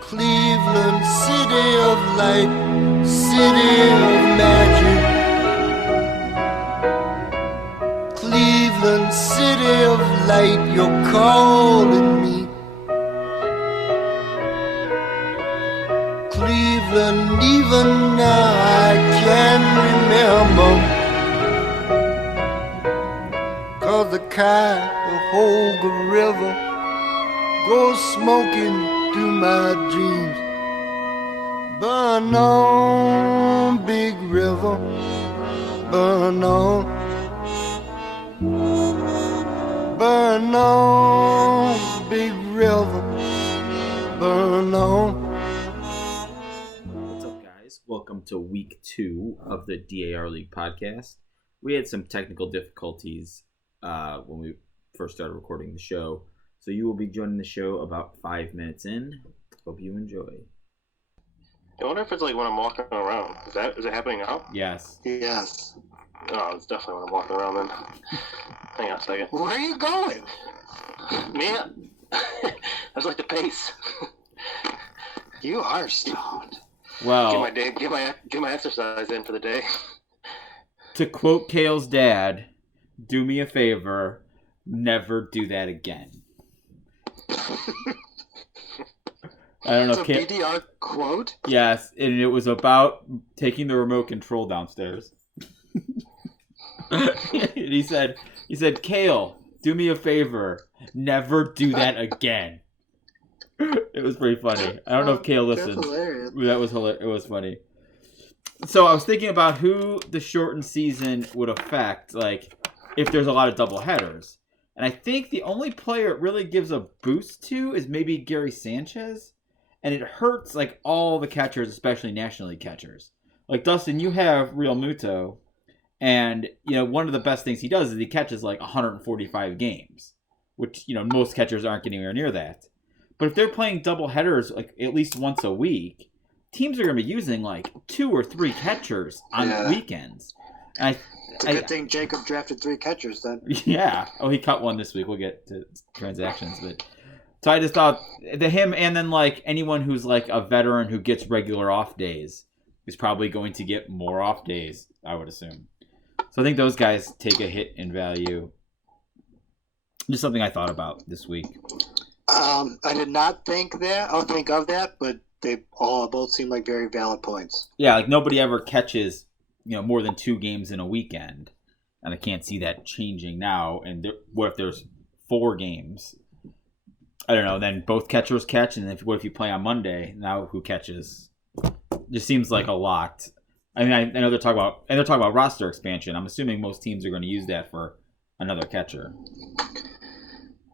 Cleveland, city of light, city of magic. Cleveland, city of light, you're calling me. Cleveland, even now I can remember. 'Cause the Cuyahoga River goes smoking through my dreams. Burn on, big river, burn on. Burn on, big river, burn on. What's up, guys? Welcome to week 2 of the D.A.R League podcast. We had some technical difficulties when we first started recording the show, so you will be joining the show about 5 minutes in. Hope you enjoy. I wonder if it's like when I'm walking around. Is it happening now? Yes. Yes. Oh, it's definitely when I'm walking around then. Hang on a second. Where are you going? Man, that's like the pace. You are stoned. Well, Get my exercise in for the day. to quote Kale's dad, do me a favor, never do that again. I don't know It's if a Kale... D.A.R quote? Yes, and it was about taking the remote control downstairs. he said, Kale, do me a favor, never do that again. It was pretty funny. I don't know if Kale listened. That's hilarious. That was hilarious. It was funny. So I was thinking about who the shortened season would affect, like if there's a lot of double headers. And I think the only player it really gives a boost to is maybe Gary Sanchez. And it hurts like all the catchers, especially National League catchers. Like Dustin, you have Real Muto. And, one of the best things he does is he catches like 145 games, which, most catchers aren't getting anywhere near that. But if they're playing double headers like at least once a week, teams are going to be using like 2 or 3 catchers on weekends. And it's a good thing Jacob drafted 3 catchers then. Yeah. Oh, he cut one this week. We'll get to transactions. But so I just thought that him and then like anyone who's like a veteran who gets regular off days is probably going to get more off days, I would assume. So I think those guys take a hit in value. Just something I thought about this week. I did not think of that, but they all both seem like very valid points. Yeah, like nobody ever catches, more than 2 games in a weekend. And I can't see that changing now. And what if there's 4 games? I don't know. Then both catchers catch. And what if you play on Monday? Now who catches? Just seems like a lot. I mean, I know they're talking about roster expansion. I'm assuming most teams are going to use that for another catcher.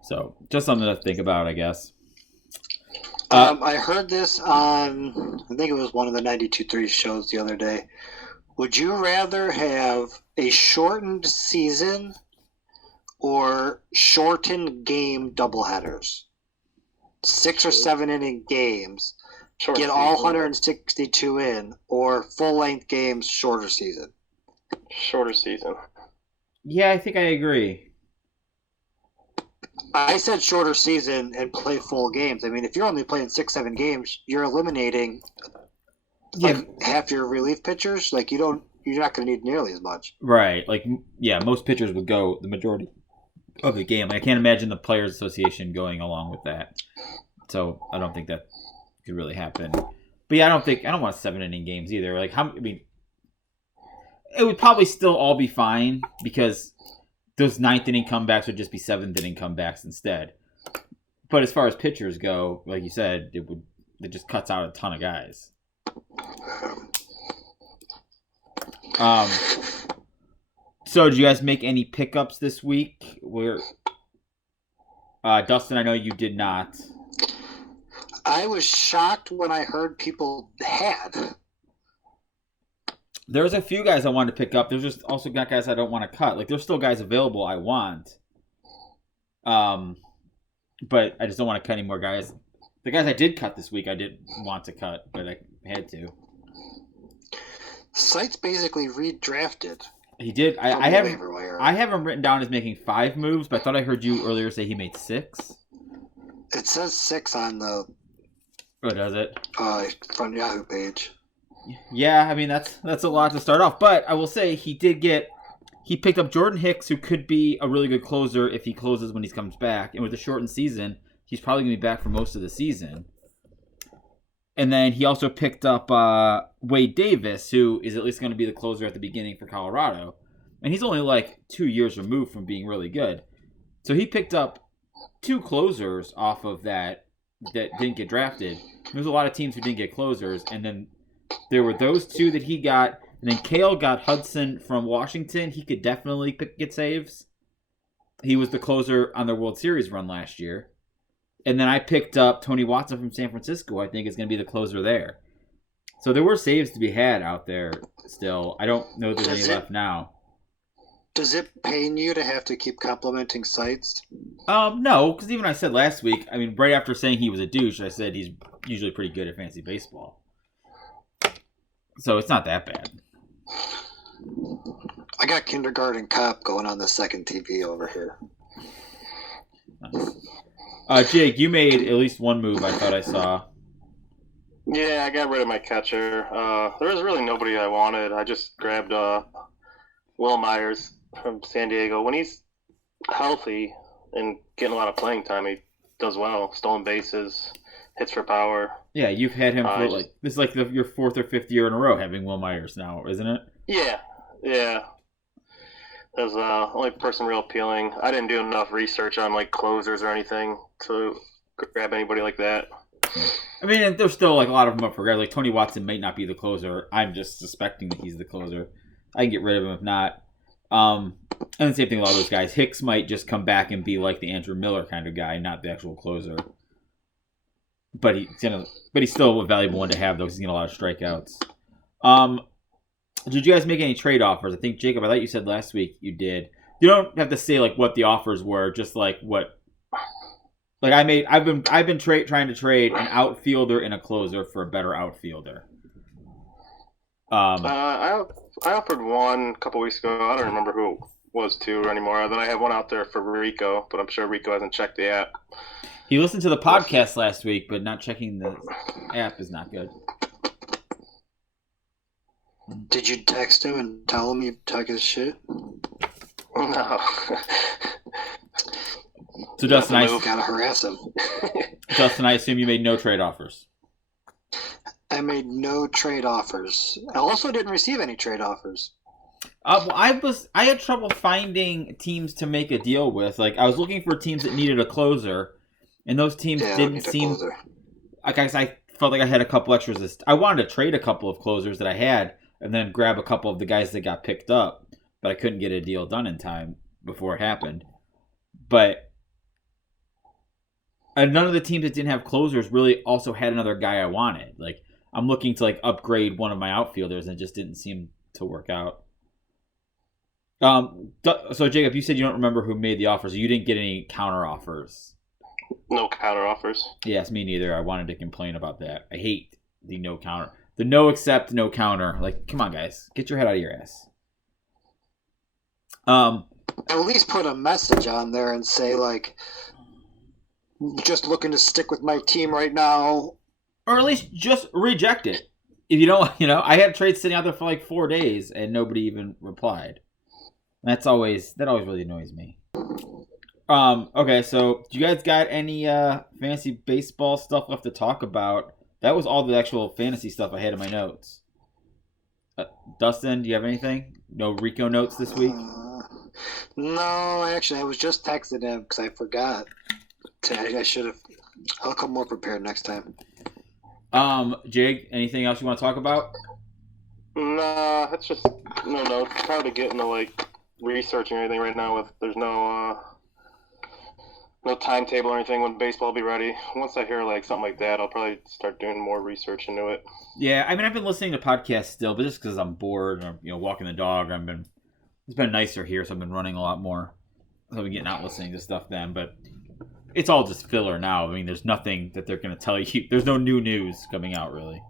So, just something to think about, I guess. I heard this on, I think it was one of the 92.3 shows the other day. Would you rather have a shortened season or shortened game doubleheaders? 6 or 7 inning games. Get all 162 in, or full-length games, shorter season. Shorter season. Yeah, I think I agree. I said shorter season and play full games. I mean, if you're only playing 6-7 games, you're eliminating half your relief pitchers. Like you're not going to need nearly as much. Right. Like, yeah, most pitchers would go the majority of the game. I can't imagine the Players Association going along with that. So I don't think that could really happen. But yeah, I don't want 7-inning games either. Like it would probably still all be fine because those 9th-inning comebacks would just be 7th-inning comebacks instead. But as far as pitchers go, like you said, it just cuts out a ton of guys. So did you guys make any pickups this week? Dustin, I know you did not. I was shocked when I heard people had. There's a few guys I wanted to pick up. There's just also got guys I don't want to cut. Like there's still guys available I want. But I just don't want to cut any more guys. The guys I did cut this week I didn't want to cut, but I had to. Site's basically redrafted. He did. I have him written down as making 5 moves, but I thought I heard you earlier say he made 6. It says 6 on the Oh, does it? front Yahoo page. Yeah, I mean that's a lot to start off. But I will say he picked up Jordan Hicks, who could be a really good closer if he closes when he comes back. And with the shortened season, he's probably going to be back for most of the season. And then he also picked up Wade Davis, who is at least going to be the closer at the beginning for Colorado. And he's only like 2 years removed from being really good. So he picked up 2 closers off of that didn't get drafted. There's a lot of teams who didn't get closers. And then there were those 2 that he got. And then Cale got Hudson from Washington. He could definitely get saves. He was the closer on their World Series run last year. And then I picked up Tony Watson from San Francisco. I think is going to be the closer there. So there were saves to be had out there still. I don't know if there's any left now. Does it pain you to have to keep complimenting sites? No, because even I said last week, I mean, right after saying he was a douche, I said he's usually pretty good at fantasy baseball. So it's not that bad. I got Kindergarten Cop going on the second TV over here. Jake, you made at least one move I thought I saw. Yeah, I got rid of my catcher. There was really nobody I wanted. I just grabbed Will Myers from San Diego. When he's healthy and getting a lot of playing time, he does well. Stolen bases, hits for power. Yeah, you've had him for this is like your 4th or 5th year in a row having Will Myers now, isn't it? Yeah. That's the only person real appealing. I didn't do enough research on like closers or anything to grab anybody like that. I mean, there's still like a lot of them up for grabs. Like Tony Watson might not be the closer. I'm just suspecting that he's the closer. I can get rid of him if not. And the same thing with all those guys. Hicks might just come back and be like the Andrew Miller kind of guy, not the actual closer. But he's still a valuable one to have though, because he's getting a lot of strikeouts. Did you guys make any trade offers? I think Jacob, I thought you said last week you did. You don't have to say like what the offers were, just like what. Like I've been trying to trade an outfielder and a closer for a better outfielder. I offered one a couple weeks ago. I don't remember who it was to anymore. Then I have one out there for Rico, but I'm sure Rico hasn't checked the app. He listened to the podcast last week, but not checking the app is not good. Did you text him and tell him you took his shit? No. So Dustin, I gotta harass him. Dustin, I assume you made no trade offers. I made no trade offers. I also didn't receive any trade offers. Well, I had trouble finding teams to make a deal with. Like I was looking for teams that needed a closer, and those teams didn't seem. Like I felt like I had a couple extras. I wanted to trade a couple of closers that I had, and then grab a couple of the guys that got picked up, but I couldn't get a deal done in time before it happened. But none of the teams that didn't have closers really also had another guy I wanted. Like I'm looking to like upgrade one of my outfielders, and it just didn't seem to work out. So Jacob, you said you don't remember who made the offers. You didn't get any counter offers. No counter offers. Yes, me neither. I wanted to complain about that. I hate the no counter. The no accept, no counter. Like, come on, guys. Get your head out of your ass. At least put a message on there and say, like, just looking to stick with my team right now. Or at least just reject it. If you don't, I had trades sitting out there for like 4 days and nobody even replied. That always really annoys me. Okay, so do you guys got any fantasy baseball stuff left to talk about? That was all the actual fantasy stuff I had in my notes. Dustin, do you have anything? No Rico notes this week? No, actually, I was just texting him because I forgot. I should have. I'll come more prepared next time. Jake, anything else you want to talk about? Nah, it's just no. It's hard to get into like researching anything right now. With there's no timetable or anything when baseball will be ready. Once I hear like something like that, I'll probably start doing more research into it. Yeah, I mean, I've been listening to podcasts still, but just because I'm bored or walking the dog, it's been nicer here, so I've been running a lot more. So I've been getting out listening to stuff then, but it's all just filler now. I mean, there's nothing that they're going to tell you. There's no new news coming out really.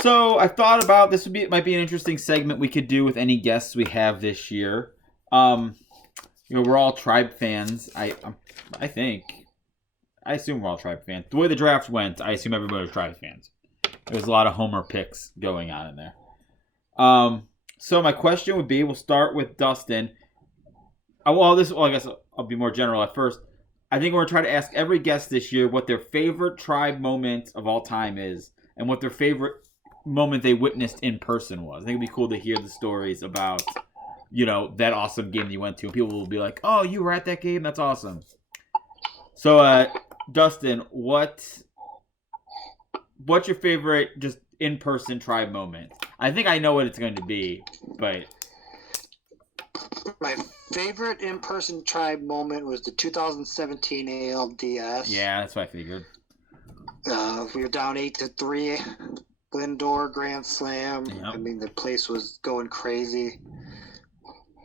So I thought about this might be an interesting segment we could do with any guests we have this year. we're all Tribe fans. I think. I assume we're all Tribe fans. The way the draft went, I assume everybody was Tribe fans. There was a lot of Homer picks going on in there. So my question would be, we'll start with Dustin. I guess I'll be more general at first. I think we're going to try to ask every guest this year what their favorite Tribe moment of all time is and what their favorite moment they witnessed in person was. I think it'd be cool to hear the stories about, that awesome game that you went to. And people will be like, oh, you were at that game? That's awesome. So, Dustin, what's your favorite just in-person Tribe moment? I think I know what it's going to be, but... My favorite in-person Tribe moment was the 2017 ALDS. Yeah, that's what I figured. We were down 8-3, Glendor Grand Slam. Yep. I mean, the place was going crazy.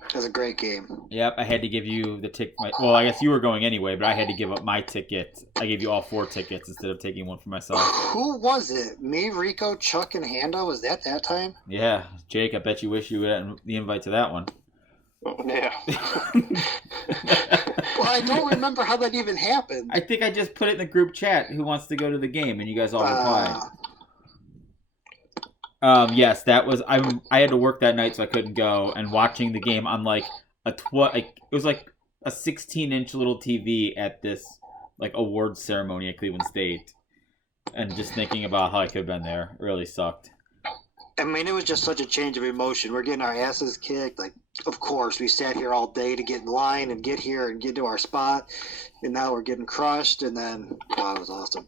It was a great game. Yep, I had to give you the ticket. Well, I guess you were going anyway, but I had to give up my ticket. I gave you all 4 tickets instead of taking one for myself. Who was it? Me, Rico, Chuck, and Hando? Was that time? Yeah, Jake, I bet you wish you had the invite to that one. Yeah. Well, I don't remember how that even happened. I think I just put it in the group chat, who wants to go to the game, and you guys all replied. Yes, that was. I had to work that night, so I couldn't go. And watching the game on like it was like a 16-inch little TV at this like awards ceremony at Cleveland State, and just thinking about how I could have been there really sucked. I mean, it was just such a change of emotion. We're getting our asses kicked. Like, of course, we sat here all day to get in line and get here and get to our spot, and now we're getting crushed. And then, wow, it was awesome.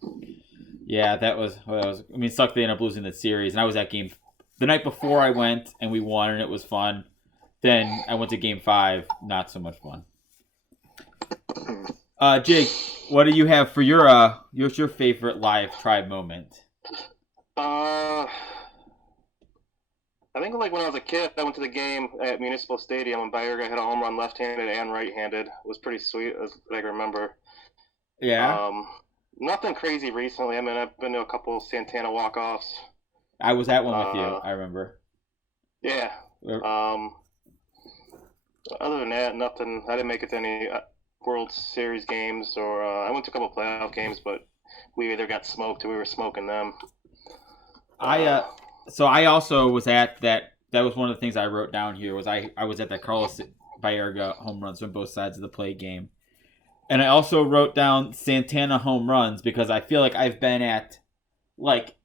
Yeah, that was. I mean, it sucked they ended up losing the series, and I was at game the night before I went, and we won, and it was fun. Then I went to game 5, not so much fun. Jake, what do you have for what's your favorite live Tribe moment? I think like when I was a kid, I went to the game at Municipal Stadium and Bayerga hit a home run left-handed and right-handed. It was pretty sweet, as I can remember. Yeah. Nothing crazy recently. I mean, I've been to a couple Santana walk-offs. I was at one with you, I remember. Yeah. Other than that, nothing. I didn't make it to any World Series games, or I went to a couple playoff games, but we either got smoked or we were smoking them. So I also was at that. That was one of the things I wrote down here. Was I was at that Carlos Bayerga home runs from both sides of the play game, and I also wrote down Santana home runs because I feel like I've been at like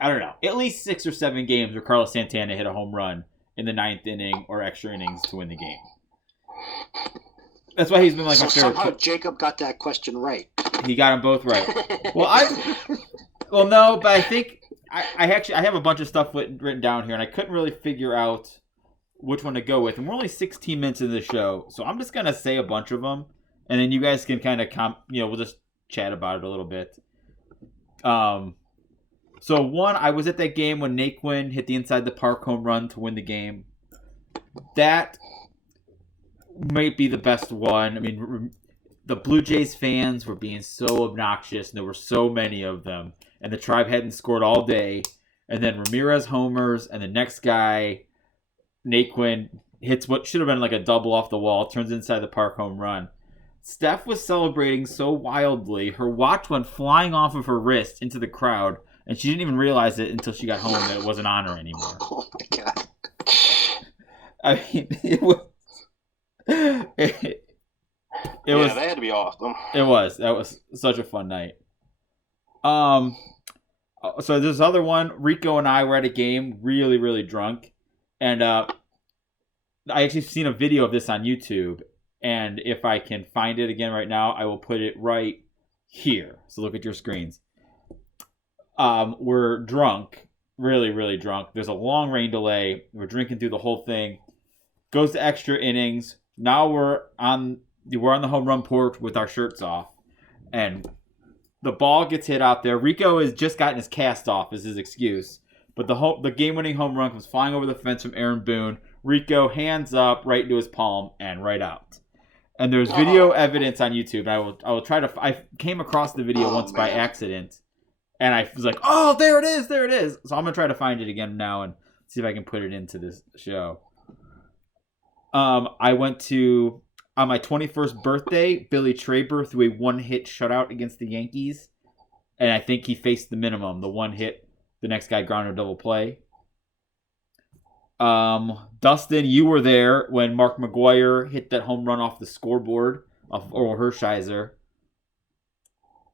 I don't know at least 6 or 7 games where Carlos Santana hit a home run in the 9th inning or extra innings to win the game. That's why he's been like so my favorite. Somehow Jacob got that question right. He got them both right. Well, no, but I think. I have a bunch of stuff written down here, and I couldn't really figure out which one to go with. And we're only 16 minutes into the show, so I'm just gonna say a bunch of them, and then you guys can kind of we'll just chat about it a little bit. So one, I was at that game when Naquin hit the inside the park home run to win the game. That might be the best one. I mean, the Blue Jays fans were being so obnoxious, and there were so many of them. And the Tribe hadn't scored all day. And then Ramirez homers, and the next guy, Naquin, hits what should have been like a double off the wall, turns inside the park home run. Steph was celebrating so wildly, her watch went flying off of her wrist into the crowd, and she didn't even realize it until she got home that it wasn't on her anymore. Oh my god. I mean, it was... That had to be awesome. It was. That was such a fun night. So this other one, Rico and I were at a game, really, really drunk, and I actually seen a video of this on YouTube, and if I can find it again right now, I will put it right here. So look at your screens. We're drunk, really, really drunk. There's a long rain delay. We're drinking through the whole thing. Goes to extra innings. Now we're on the home run porch with our shirts off, and the ball gets hit out there. Rico has just gotten his cast off as his excuse. But the game-winning home run comes flying over the fence from Aaron Boone. Rico hands up right into his palm and right out. And there's video evidence on YouTube. And I will try to. I came across the video once by accident, and I was like, "Oh, there it is, there it is." So I'm gonna try to find it again now and see if I can put it into this show. I went to on my 21st birthday, Billy Traber threw a one-hit shutout against the Yankees, and I think he faced the minimum, the one hit, the next guy grounded double play. Dustin, you were there when Mark McGwire hit that home run off the scoreboard off Oral Hershiser.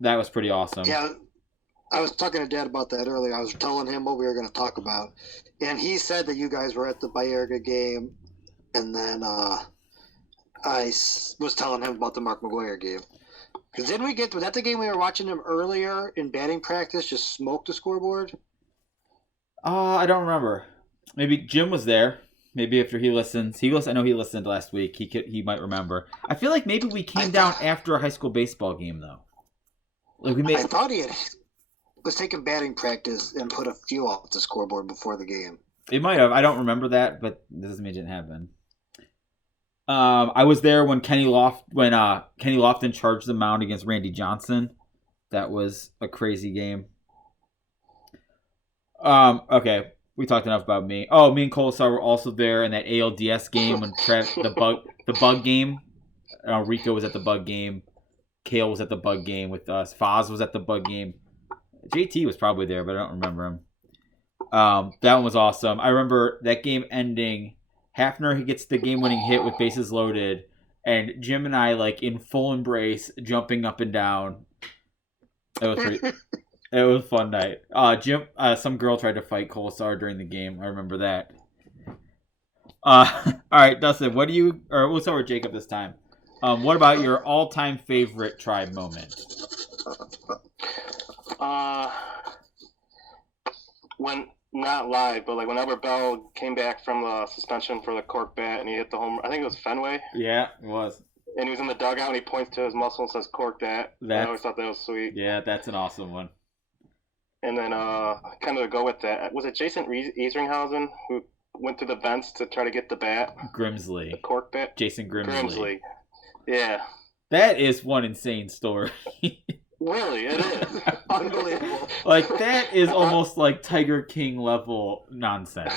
That was pretty awesome. Yeah, I was talking to Dad about that earlier. I was telling him what we were going to talk about, and he said that you guys were at the Bayerga game, and then I was telling him about the Mark McGwire game. Because didn't we get, was that the game we were watching him earlier in batting practice, just smoke the scoreboard? I don't remember. Maybe Jim was there. Maybe after he listens. I know he listened last week. He might remember. I feel like maybe we came down after a high school baseball game, though. I thought he was taking batting practice and put a few off the scoreboard before the game. It might have. I don't remember that, but that doesn't mean it didn't happen. I was there when Kenny Lofton charged the mound against Randy Johnson. That was a crazy game. Okay, we talked enough about me. Oh, me and Colasar were also there in that ALDS game when the bug game. Rico was at the bug game. Kale was at the bug game with us. Foz was at the bug game. JT was probably there, but I don't remember him. That one was awesome. I remember that game ending. Hafner, he gets the game-winning hit with bases loaded, and Jim and I, like, in full embrace, jumping up and down. It was a fun night. Jim, some girl tried to fight Colasar during the game. I remember that. All right, Dustin, we'll start with Jacob this time. What about your all-time favorite Tribe moment? When not live, but like when Albert Bell came back from the suspension for the cork bat and he hit the home. I think it was Fenway. Yeah, it was. And he was in the dugout and he points to his muscle and says "cork that." I always thought that was sweet. Yeah, that's an awesome one. And then, kind of to go with that, was it Jason Easringhausen who went to the vents to try to get the bat? Grimsley. The cork bat. Jason Grimsley. Yeah. That is one insane story. Really, it is. Unbelievable. Like, that is almost like Tiger King level nonsense.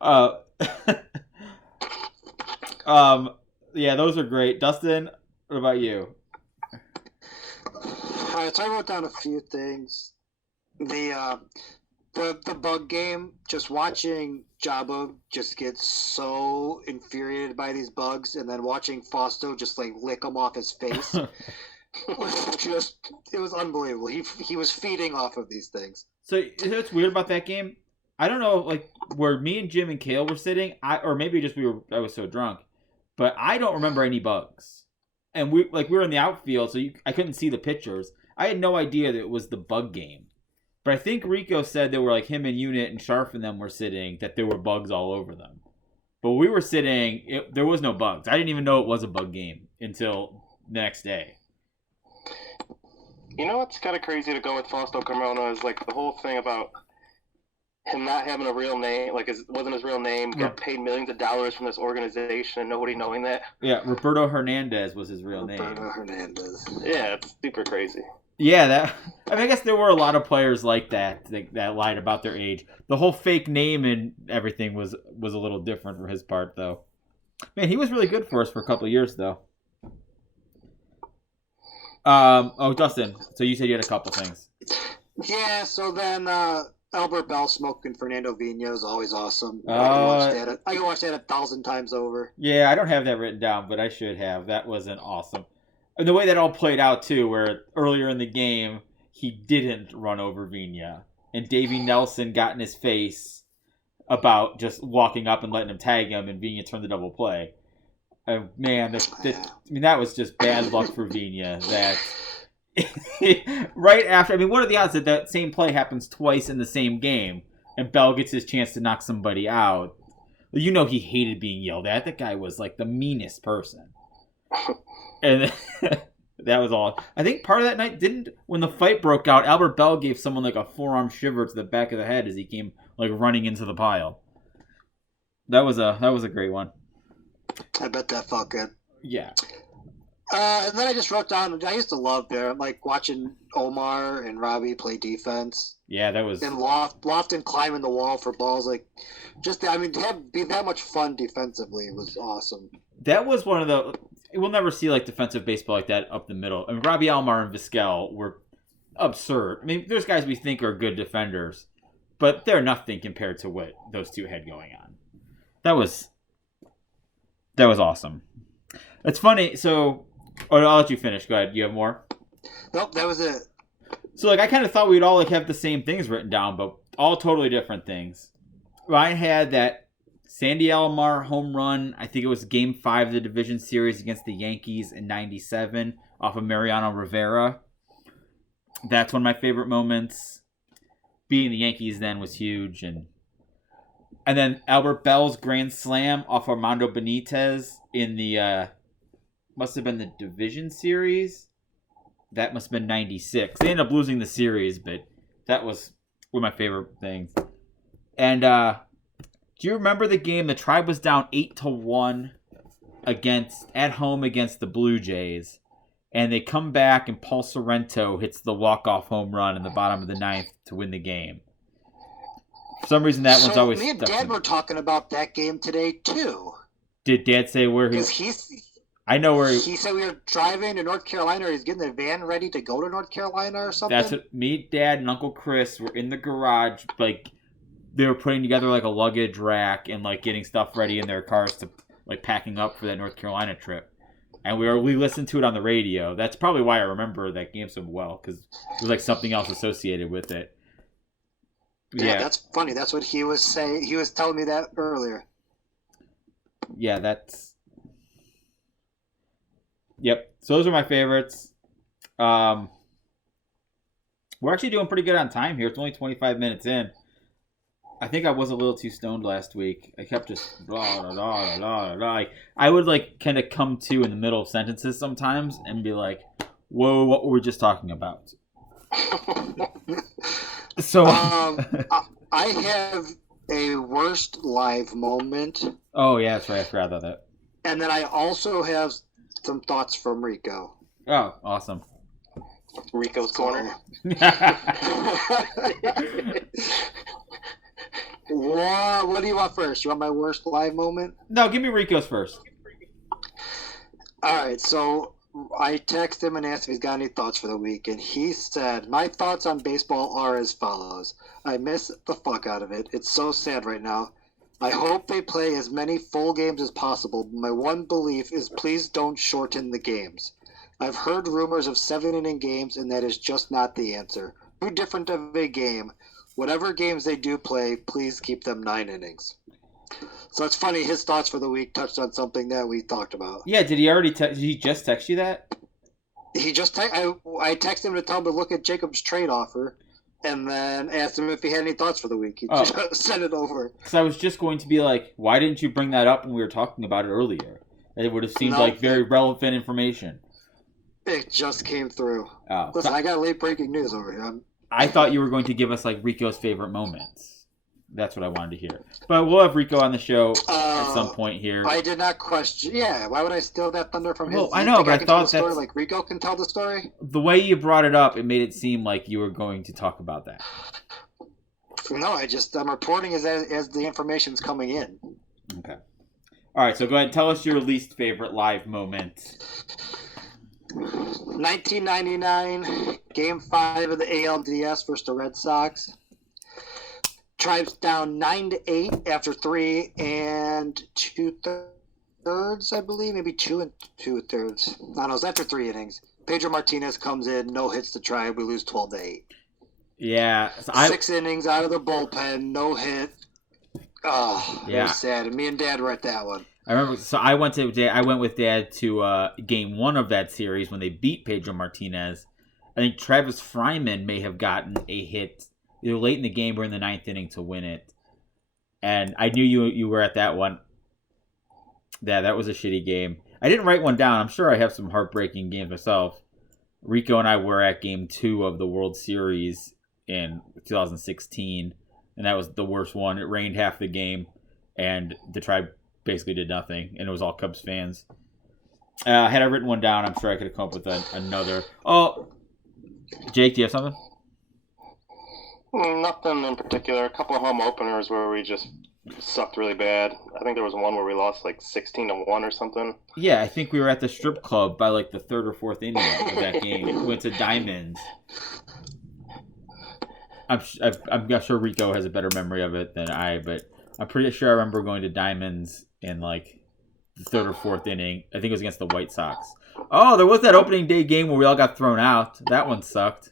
Yeah, those are great. Dustin, what about you? All right, so I wrote down a few things. The bug game, just watching Jabba just get so infuriated by these bugs, and then watching Fausto just like lick them off his face. It was unbelievable. He was feeding off of these things. So, you know what's weird about that game? I don't know, like, where me and Jim and Kale were sitting, or maybe just I was so drunk, but I don't remember any bugs. And we were in the outfield, so I couldn't see the pictures. I had no idea that it was the bug game. But I think Rico said there were, like, him and Unit and Sharf and them were sitting, that there were bugs all over them. But we were sitting, there was no bugs. I didn't even know it was a bug game until the next day. You know what's kind of crazy to go with Fausto Carmona is, like, the whole thing about him not having a real name, like, it wasn't his real name, got paid millions of dollars from this organization, and nobody knowing that. Yeah, Roberto Hernandez was his real name. Roberto Hernandez. Yeah, it's super crazy. Yeah, I guess there were a lot of players like that lied about their age. The whole fake name and everything was a little different for his part, though. Man, he was really good for us for a couple of years, though. Dustin, so you said you had a couple things. Yeah, so then Albert Bell smoking Fernando Vina is always awesome. I can watch that 1,000 times over. Yeah, I don't have that written down, but I should have. That was an awesome. And the way that all played out, too, where earlier in the game, he didn't run over Vina. And Davey Nelson got in his face about just walking up and letting him tag him, and Vina turned the double play. Man, that was just bad luck for Vina. That right after, what are the odds that same play happens twice in the same game, and Bell gets his chance to knock somebody out? You know he hated being yelled at. That guy was like the meanest person. And that was all. I think part of that night when the fight broke out, Albert Bell gave someone like a forearm shiver to the back of the head as he came like running into the pile. That was a great one. I bet that felt good. Yeah. And then I just wrote down. I used to love Bear, like watching Omar and Robbie play defense. Yeah, that was. And Lofton climbing the wall for balls, like to be that much fun defensively was awesome. That was one of the. We'll never see like defensive baseball like that up the middle. I mean, Robbie Alomar and Vizquel were absurd. I mean, there's guys we think are good defenders, but they're nothing compared to what those two had going on. That was awesome. It's funny. So, I'll let you finish. Go ahead. You have more? Nope, that was it. So, like, I kind of thought we'd all like have the same things written down, but all totally different things. Ryan had that Sandy Alomar home run. I think it was Game 5 of the division series against the Yankees in '97 off of Mariano Rivera. That's one of my favorite moments. Beating the Yankees then was huge, and then Albert Bell's grand slam off Armando Benitez in the must have been the division series. That must have been '96. They ended up losing the series, but that was one of my favorite things. And do you remember the game? The Tribe was down 8-1 at home against the Blue Jays, and they come back and Paul Sorrento hits the walk-off home run in the bottom of the ninth to win the game. For some reason, that one's always. Me and Dad were talking about that game today too. Did Dad say where he? I know where he said we were driving to North Carolina, or he's getting the van ready to go to North Carolina or something. That's what me, Dad, and Uncle Chris were in the garage, like they were putting together like a luggage rack and like getting stuff ready in their cars to like packing up for that North Carolina trip. And we listened to it on the radio. That's probably why I remember that game so well, because it was like something else associated with it. Yeah, that's funny. That's what he was saying. He was telling me that earlier. Yeah, that's. Yep. So those are my favorites. We're actually doing pretty good on time here. It's only 25 minutes in. I think I was a little too stoned last week. I kept just blah, blah, blah, blah, blah. Like, I would like kind of come to in the middle of sentences sometimes and be like, whoa, what were we just talking about? So I have a worst live moment. Oh, yeah, that's right. I forgot about that. And then I also have some thoughts from Rico. Oh, awesome. Rico's Corner. What do you want first? You want my worst live moment? No, give me Rico's first. All right, so I texted him and asked if he's got any thoughts for the week, and he said, my thoughts on baseball are as follows. I miss the fuck out of it. It's so sad right now. I hope they play as many full games as possible. My one belief is please don't shorten the games. I've heard rumors of 7-inning games, and that is just not the answer. Too different of a game. Whatever games they do play, please keep them 9 innings. So it's funny, his thoughts for the week touched on something that we talked about. Yeah, did he already did he just text you that? He just I texted him to tell him to look at Jacob's trade offer, and then asked him if he had any thoughts for the week. He just sent it over. Because I was just going to be like, why didn't you bring that up when we were talking about it earlier? It would have seemed like very relevant information. It just came through. Oh, listen, I got late breaking news over here. I thought you were going to give us like Rico's favorite moments. That's what I wanted to hear. But we'll have Rico on the show at some point here. I did not question. Yeah, why would I steal that thunder from him? Well, I know, but I thought that's like Rico can tell the story. The way you brought it up, it made it seem like you were going to talk about that. No, I'm reporting as the information's coming in. Okay. All right, so go ahead and tell us your least favorite live moment. 1999, Game 5 of the ALDS versus the Red Sox. Tribe's down 9-8 after 3 2/3, I believe, maybe 2 2/3. I don't know. It was after 3 innings. Pedro Martinez comes in, no hits to Tribe. We lose 12-8. Yeah, so 6 innings out of the bullpen, no hit. Oh, yeah, it was sad. And me and Dad were at that one. I remember. So I went with Dad to Game 1 of that series when they beat Pedro Martinez. I think Travis Fryman may have gotten a hit either late in the game or in the 9th inning to win it. And I knew you were at that one. Yeah, that was a shitty game. I didn't write one down. I'm sure I have some heartbreaking games myself. Rico and I were at Game 2 of the World Series in 2016, and that was the worst one. It rained half the game, and the Tribe basically did nothing, and it was all Cubs fans. Had I written one down, I'm sure I could have come up with another. Oh, Jake, do you have something? Nothing in particular. A couple of home openers where we just sucked really bad. I think there was one where we lost like 16-1 or something. Yeah, I think we were at the strip club by like the third or fourth inning of that game. We went to Diamonds. I'm not sure Rico has a better memory of it than I, but I'm pretty sure I remember going to Diamonds in like the third or fourth inning. I think it was against the White Sox. Oh, there was that opening day game where we all got thrown out. That one sucked.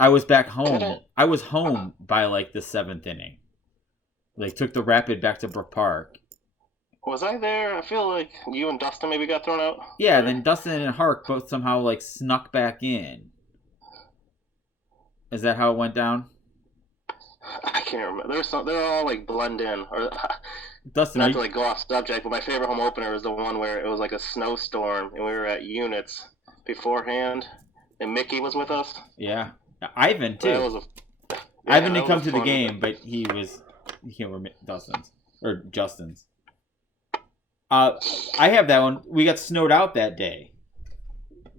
I was back home. I was home by like the seventh inning. They took the Rapid back to Brook Park. Was I there? I feel like you and Dustin maybe got thrown out. Yeah, then Dustin and Hark both somehow like snuck back in. Is that how it went down? I can't remember. They're all like blend in. Or Dustin, not to like go off subject, but my favorite home opener was the one where it was like a snowstorm and we were at Units beforehand, and Mickey was with us. Yeah, Ivan too. Ivan didn't come to the game, but he came with Dustin's or Justin's. I have that one. We got snowed out that day.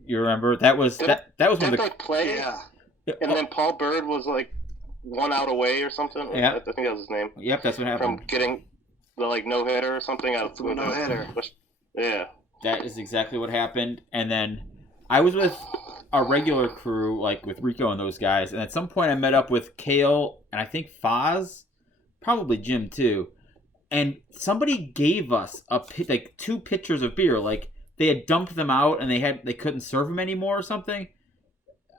You remember that was that was when the play. Yeah. And then Paul Bird was like 1 out away or something. Yeah, I think that was his name. Yep, that's what happened. From getting the like no hitter or something out of no hitter. Yeah, that is exactly what happened. And then I was with our regular crew, like with Rico and those guys. And at some point, I met up with Kale and I think Foz, probably Jim too. And somebody gave us like 2 pitchers of beer. Like they had dumped them out and they couldn't serve them anymore or something.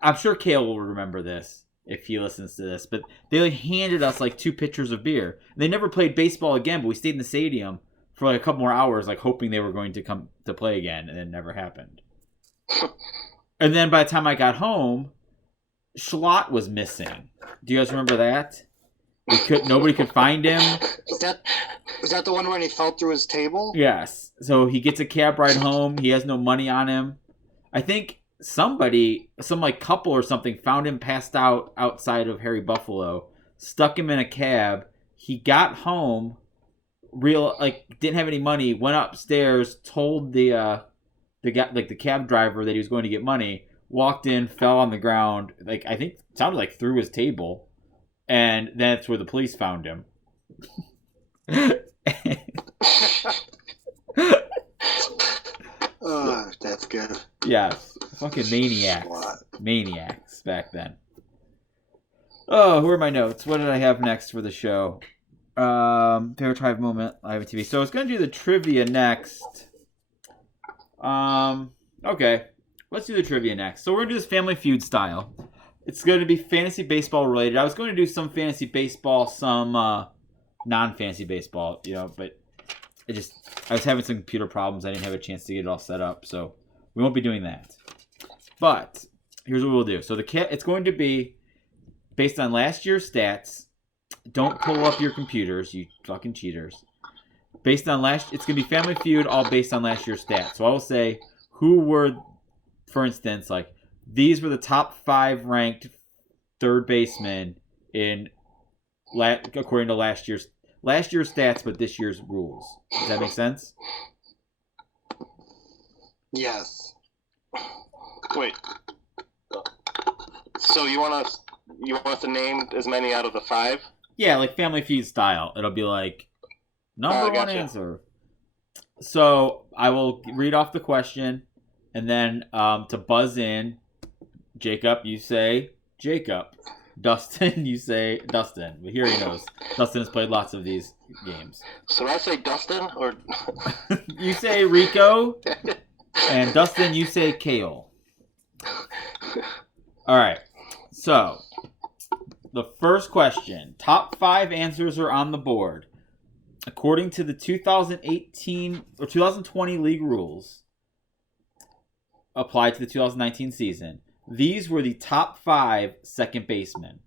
I'm sure Kale will remember this if he listens to this, but they handed us like 2 pitchers of beer. They never played baseball again, but we stayed in the stadium for like a couple more hours, like hoping they were going to come to play again, and it never happened. And then by the time I got home, Schlott was missing. Do you guys remember that? Nobody could find him. Was that the one when he fell through his table? Yes. So he gets a cab ride home. He has no money on him. I think some like couple or something found him passed out outside of Harry Buffalo, stuck him in a cab. He got home, didn't have any money, went upstairs, told the guy, like the cab driver, that he was going to get money, walked in, fell on the ground, like I think it sounded like through his table, and that's where the police found him. Oh, that's good. Yes. Fucking maniacs back then. Oh, who are my notes? What did I have next for the show? Favorite Tribe moment, live TV. So I was going to do the trivia next. Okay. Let's do the trivia next. So we're going to do this Family Feud style. It's going to be fantasy baseball related. I was going to do some fantasy baseball, some non-fantasy baseball, but I was having some computer problems. I didn't have a chance to get it all set up, so we won't be doing that. But here's what we'll do. So it's going to be based on last year's stats. Don't pull up your computers, you fucking cheaters. It's going to be Family Feud, all based on last year's stats. So I will say who were, for instance, like these were the top 5 ranked third basemen according to last year's stats, but this year's rules. Does that make sense? Yes. Wait. So you want us to name as many out of the 5? Yeah, like Family Feud style. It'll be like number one answer. So I will read off the question, and then to buzz in, Jacob, you say Jacob. Dustin, you say Dustin. But here he knows. Dustin has played lots of these games. So I say Dustin, or you say Rico, and Dustin, you say Kale. All right. So the first question: top 5 answers are on the board. According to the 2018 or 2020 league rules applied to the 2019 season, these were the top 5 second basemen.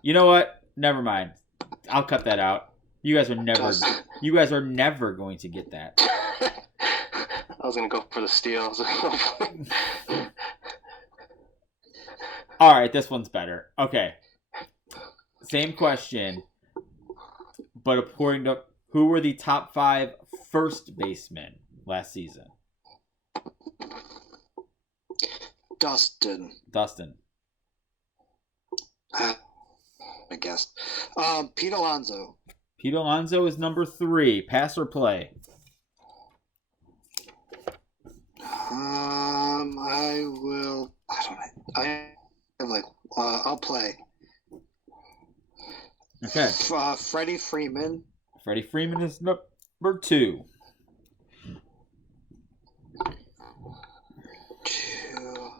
You know what? Never mind. I'll cut that out. You guys are never going to get that. I was going to go for the steals. All right, this one's better. Okay. Same question. but according to who were the top 5 first basemen last season? Dustin. I guess. Pete Alonso. Pete Alonso is number 3. Pass or play? I will. I don't know. I'll play. Okay. Freddie Freeman. Freddie Freeman is number 2. 2.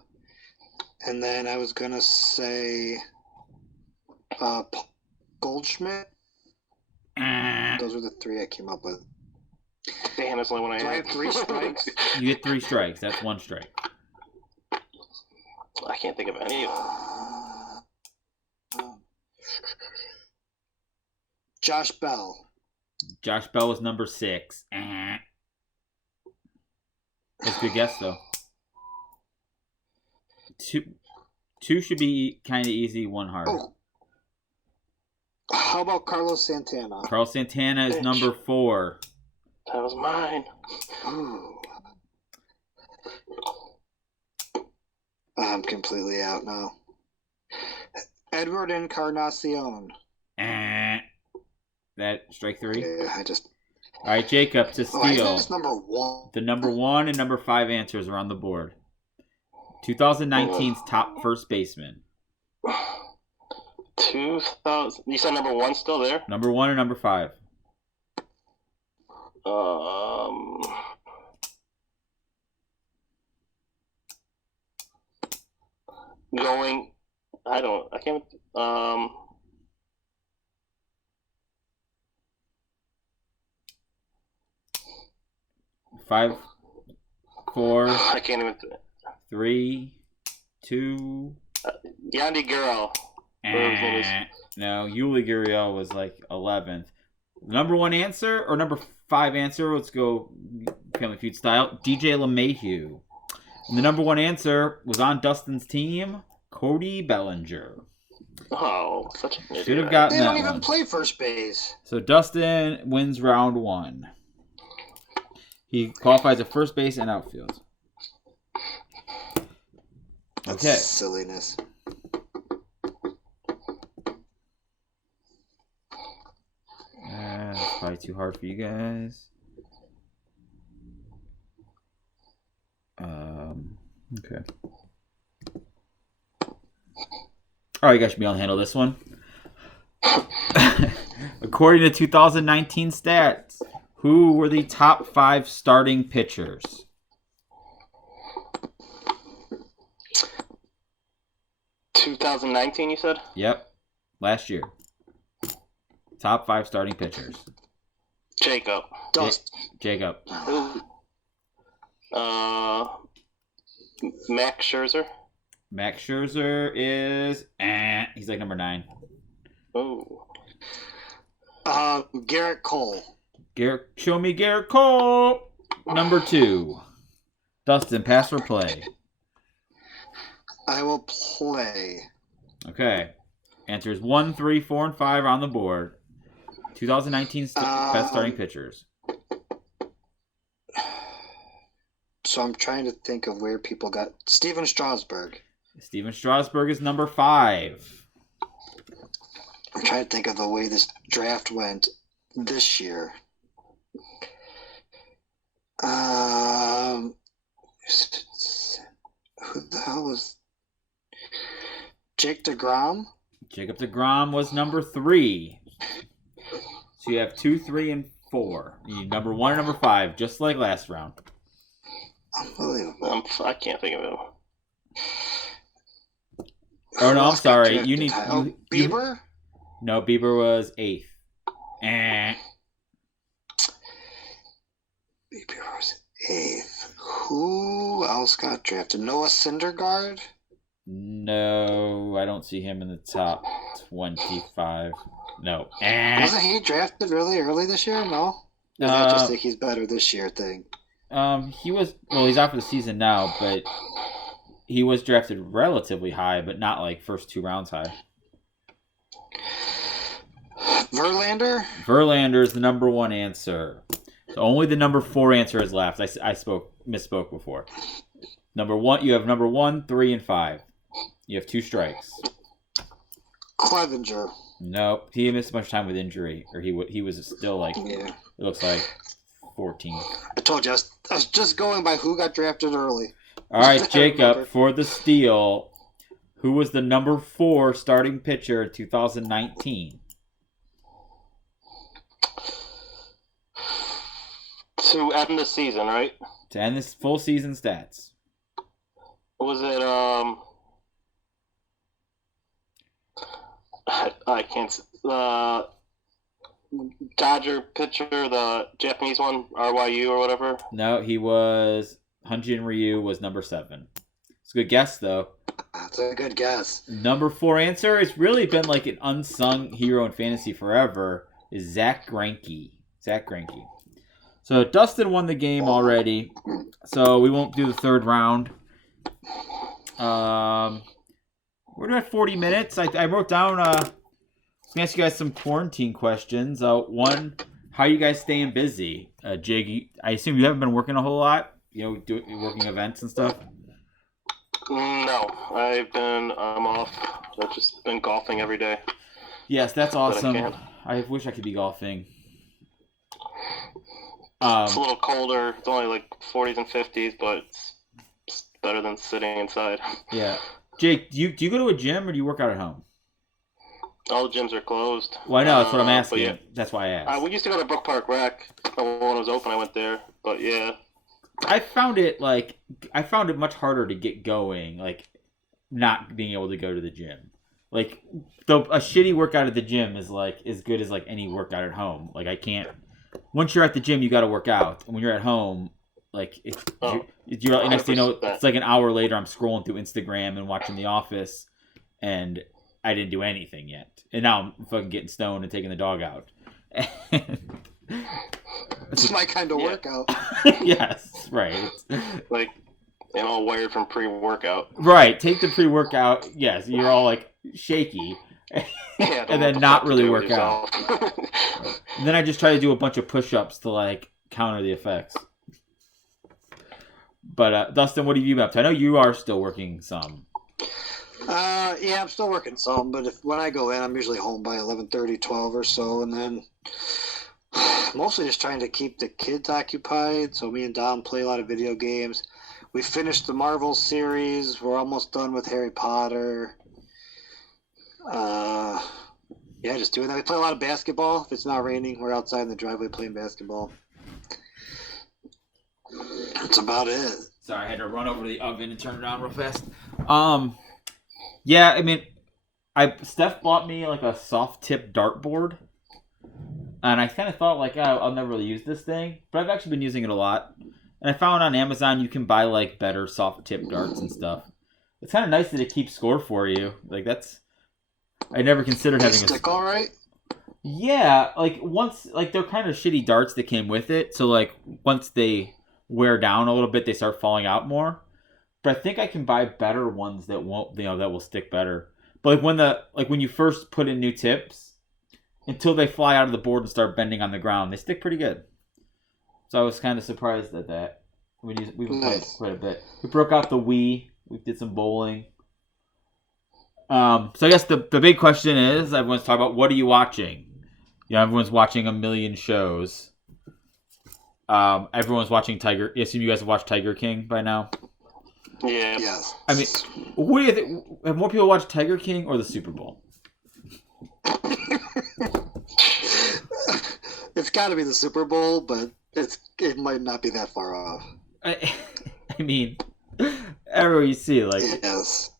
And then I was gonna say Goldschmidt. Those were the 3 I came up with. Damn, that's the only one I Do I had. have 3 strikes? You get 3 strikes. That's 1 strike. I can't think of any of them. Josh Bell. Josh Bell was number 6. That's a good guess, though. 2 should be kind of easy, 1 hard. Oh. How about Carlos Santana? Carlos Santana is number 4. That was mine. Ooh. I'm completely out now. Edward Encarnacion. That strike 3? Yeah, All right, Jacob, to steal. I number 1. The number 1 and number 5 answers are on the board. 2019's top first baseman. 2000. You said number 1 still there? Number 1 and number 5. I can't. 5, 4. I can't even. 3, 2. Yandy Gurriel. No, Yuli Gurriel was like 11th. Number 1 answer or number 5 answer? Let's go Family Feud style. DJ LeMahieu. And the number 1 answer was on Dustin's team, Cody Bellinger. Oh, such an idiot. Should have gotten They that don't even one. play first base. So Dustin wins round 1. He qualifies at first base and outfield. That's Okay. silliness. That's probably too hard for you guys. Okay. All right, you guys should be able to handle this one. According to 2019 stats, who were the top 5 starting pitchers? $2019, you said? Yep, last year. Top 5 starting pitchers. Jacob. Jacob. Max Scherzer. Max Scherzer is he's like number 9. Oh. Garrett Cole. Show me Garrett Cole. Number 2. Dustin, pass or play? I will play. Okay. Answers 1, 3, 4, and 5 are on the board. 2019 best starting pitchers. So I'm trying to think of where people got Steven Strasburg. Steven Strasburg is number 5. I'm trying to think of the way this draft went this year. Who the hell was Jake DeGrom? Jacob DeGrom was number 3. So you have 2, 3, and 4. You need number 1 and number 5, just like last round. Unbelievable. I can't think of him. Oh no, I'm sorry. You need Bieber? No, Bieber was 8th. Bieber was 8th. Who else got drafted? Noah Syndergaard? No, I don't see him in the top 25. No. Wasn't he drafted really early this year? No? Or I just think he's better this year thing? He was, well, he's out for the season now, but he was drafted relatively high, but not like first 2 rounds high. Verlander? Verlander is the number 1 answer. So only the number 4 answer is left. I misspoke before. Number 1, you have number 1, 3, and 5. You have 2 strikes. Clevenger. Nope, he missed much time with injury, or he was still like, Yeah. It looks like 14. I told you, I was just going by who got drafted early. All right, Jacob, for the steal, who was the number 4 starting pitcher in 2019? To end the season, right? To end this full season stats. Was it I can't. Dodger pitcher, the Japanese one, RYU or whatever. No, he was Hyun-Jin Ryu was number 7. It's a good guess though. That's a good guess. Number 4 answer. It's really been like an unsung hero in fantasy forever. Is Zach Greinke. Zach Greinke. So Dustin won the game already. So we won't do the third round. We're at 40 minutes. I wrote down. I'm gonna ask you guys some quarantine questions. One, how you guys staying busy? Jig, I assume you haven't been working a whole lot. Working events and stuff. No, I'm off. I've just been golfing every day. Yes, that's awesome. But I wish I could be golfing. It's a little colder. It's only like 40s and 50s, but it's better than sitting inside. Yeah. Jake, do you go to a gym or do you work out at home? All the gyms are closed. Well, I know. That's what I'm asking. Yeah. That's why I asked. We used to go to Brook Park Rec. When it was open, I went there. But yeah. I found it much harder to get going, like not being able to go to the gym. Like a shitty workout at the gym is like as good as like any workout at home. Like I can't. Once you're at the gym, you got to work out. And when you're at home, like you're next thing you know, it's like an hour later. I'm scrolling through Instagram and watching The Office, and I didn't do anything yet. And now I'm fucking getting stoned and taking the dog out. It's my kind of workout. Yes, right. Like, all wired from pre-workout. Right. Take the pre-workout. Yes, you're all like shaky. Yeah, and then not really work out. And then I just try to do a bunch of push-ups to like counter the effects. But Dustin, what have you been up to? I know you are still working some. Yeah, I'm still working some, but when I go in, I'm usually home by 11:30, 12 or so, and then mostly just trying to keep the kids occupied. So me and Dom play a lot of video games. We finished the Marvel series. We're almost done with Harry Potter. Yeah, just doing that. We play a lot of basketball. If it's not raining, we're outside in the driveway playing basketball. That's about it. Sorry, I had to run over to the oven and turn it on real fast. Yeah, I mean, Steph bought me like a soft tip dartboard, and I kind of thought like, I'll never really use this thing, but I've actually been using it a lot. And I found on Amazon you can buy like better soft tip darts and stuff. It's kind of nice that it keeps score for you. Like I never considered having a stick all right. Yeah, like once they're kind of shitty darts that came with it, so like once they wear down a little bit, they start falling out more. But I think I can buy better ones that won't, that will stick better. But when you first put in new tips, until they fly out of the board and start bending on the ground, they stick pretty good. So I was kind of surprised at that. We've been playing quite a bit. We broke out the Wii. We did some bowling. So I guess the big question is, everyone's talking about, what are you watching? Everyone's watching a million shows. Everyone's watching Tiger. I assume you guys have watched Tiger King by now. Yeah. Yes. I mean, what do you think? Have more people watched Tiger King or the Super Bowl? It's got to be the Super Bowl, but it might not be that far off. I mean, everywhere you see, like, yes.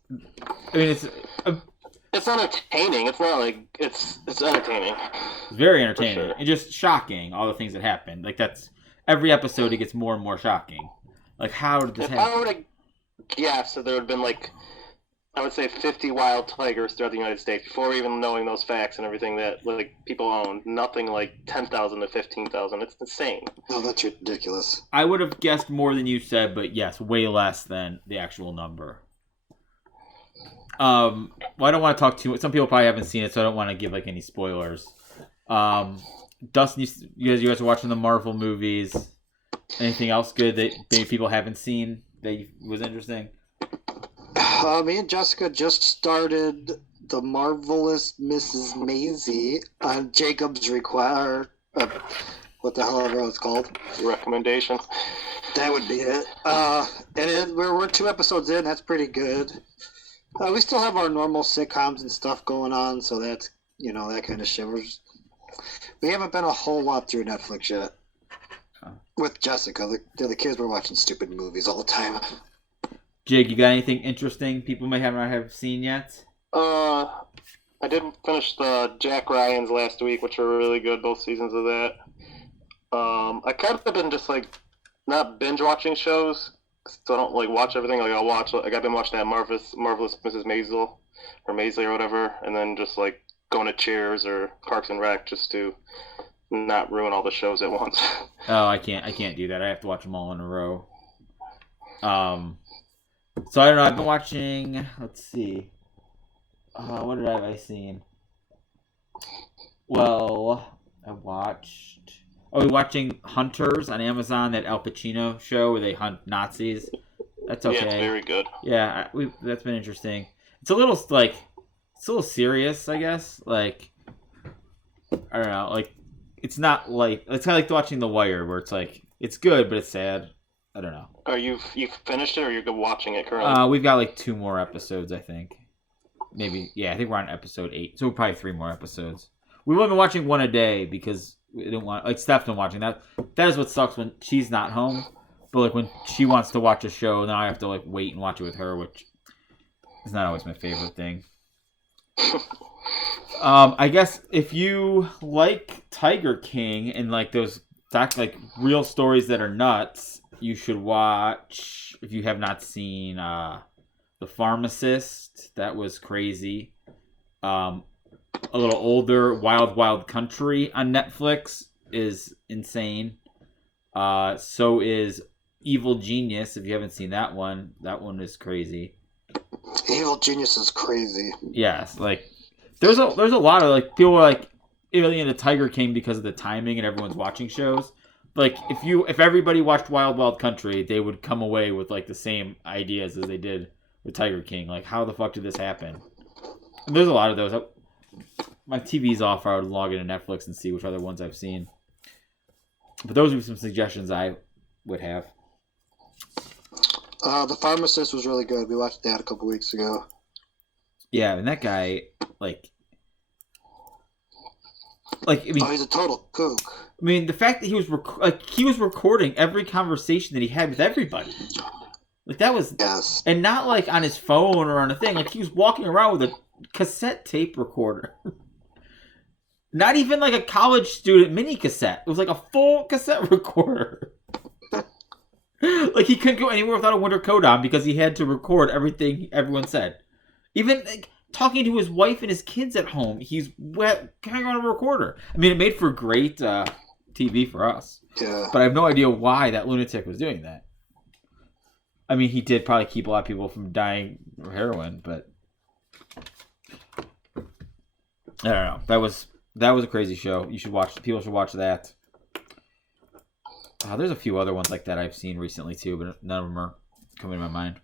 I mean, it's entertaining. It's not like it's entertaining. It's very entertaining. Sure. And just shocking, all the things that happen. Like, that's every episode it gets more and more shocking. Like, how did this happen? I would have guessed that there would have been like, I would say 50 wild tigers throughout the United States before even knowing those facts and everything that like people own. Nothing like 10,000 to 15,000. It's insane. No, that's ridiculous. I would have guessed more than you said, but yes, way less than the actual number. Well, I don't want to talk too much. Some people probably haven't seen it, so I don't want to give like any spoilers. Dustin, you guys are watching the Marvel movies. Anything else good that maybe people haven't seen that was interesting? Me and Jessica just started The Marvelous Mrs. Maisie on Jacob's require. What the hell ever it's called? Recommendation. That would be it. We're 2 episodes in. That's pretty good. We still have our normal sitcoms and stuff going on, so that's that kind of shit. We haven't been a whole lot through Netflix yet. With Jessica, the kids were watching stupid movies all the time. Jake, you got anything interesting people may not have seen yet? I did finish the Jack Ryan's last week, which were really good, both seasons of that. I kind of been just like not binge watching shows, so I don't like watch everything. Like I've been watching that Marvelous Mrs. Maisel or Maisley or whatever, and then just like going to Cheers or Parks and Rec just to not ruin all the shows at once. Oh, I can't do that. I have to watch them all in a row. So I don't know. I've been watching. Let's see. What have I seen? Well, we're watching Hunters on Amazon. That Al Pacino show where they hunt Nazis. That's okay. Yeah, it's very good. Yeah, that's been interesting. It's a little serious, I guess. Like, I don't know. Like, it's not like it's kind of like watching The Wire, where it's like it's good, but it's sad. I don't know. Are you finished it, or you're watching it currently? We've got like 2 more episodes, I think. Maybe, yeah. I think we're on episode 8, so probably 3 more episodes. We've only been watching one a day because we didn't want Steph's been watching that. That is what sucks when she's not home. But like when she wants to watch a show, then I have to like wait and watch it with her, which is not always my favorite thing. I guess if you like Tiger King and like those like real stories that are nuts, you should watch, if you have not seen The Pharmacist. That was crazy. A little older, Wild Wild Country on Netflix is insane. So is Evil Genius. If you haven't seen that one is crazy. Evil Genius is crazy. Yes, like there's a lot of like people are like really into Tiger King because of the timing and everyone's watching shows. Like if everybody watched Wild Wild Country, they would come away with like the same ideas as they did with Tiger King. Like, how the fuck did this happen? And there's a lot of those. My TV's off. I would log into Netflix and see which other ones I've seen. But those are some suggestions I would have. The Pharmacist was really good. We watched that a couple weeks ago. Yeah, and that guy, like I mean, he's a total kook. I mean, the fact that he was recording every conversation that he had with everybody. Like, that was... Yes. And not, like, on his phone or on a thing. Like, he was walking around with a cassette tape recorder. Not even, like, a college student mini cassette. It was, like, a full cassette recorder. Like, he couldn't go anywhere without a winter coat on because he had to record everything everyone said. Even, like, talking to his wife and his kids at home, he's carrying on a recorder. I mean, it made for great TV for us. Yeah. But I have no idea why that lunatic was doing that. I mean, he did probably keep a lot of people from dying of heroin, but I don't know. That was a crazy show. You should watch. People should watch that. There's a few other ones like that I've seen recently too, but none of them are coming to my mind.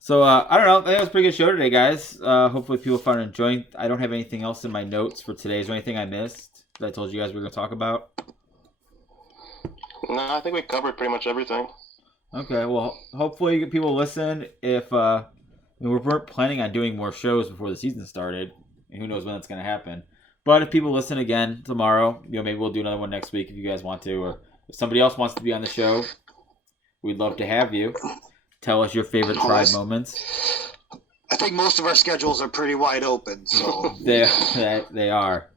So I don't know. I think it was a pretty good show today, guys. Hopefully people found it enjoying. I don't have anything else in my notes for today. Is there anything I missed that I told you guys we were going to talk about? No, I think we covered pretty much everything. Okay, well, hopefully people listen. If we weren't planning on doing more shows before the season started, and who knows when that's going to happen. But if people listen again tomorrow, maybe we'll do another one next week if you guys want to, or if somebody else wants to be on the show, we'd love to have you. Tell us your favorite tribe moments. I think most of our schedules are pretty wide open, so they are.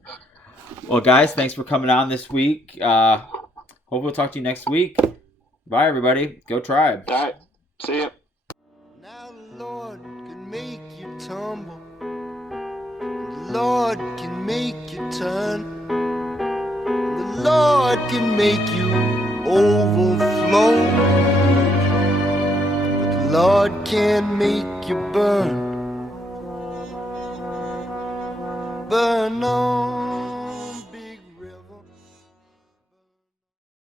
Well, guys, thanks for coming on this week. Hope we'll talk to you next week. Bye, everybody. Go Tribe. All right. See ya. Now the Lord can make you tumble. The Lord can make you turn. The Lord can make you overflow. But the Lord can make you burn. Burn on.